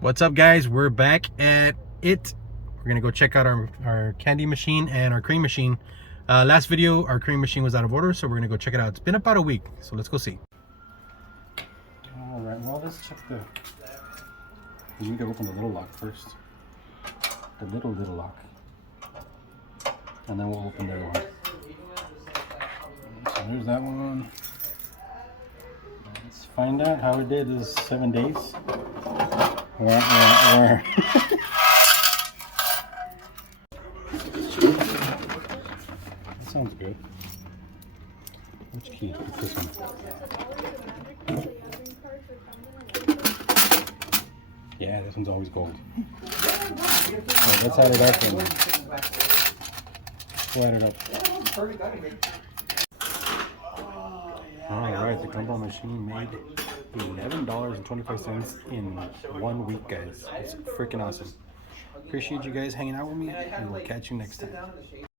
What's up, guys? We're back at it. We're gonna go check out our candy machine and our cream machine. Last video, our cream machine was out of order, so we're gonna go check it out. It's been about a week, so let's go see. All right, well, let's check we need to open the little lock first. The little lock. And then we'll open the other one. So there's that one. Let's find out how it did. This is 7 days. That sounds good. Which key? It's this one. Yeah, this one's always gold. Right, let's add it up and we'll add it up. Alright, the gumball machine made $11.25 in 1 week, guys. It's freaking awesome. Appreciate you guys hanging out with me, and we'll catch you next time.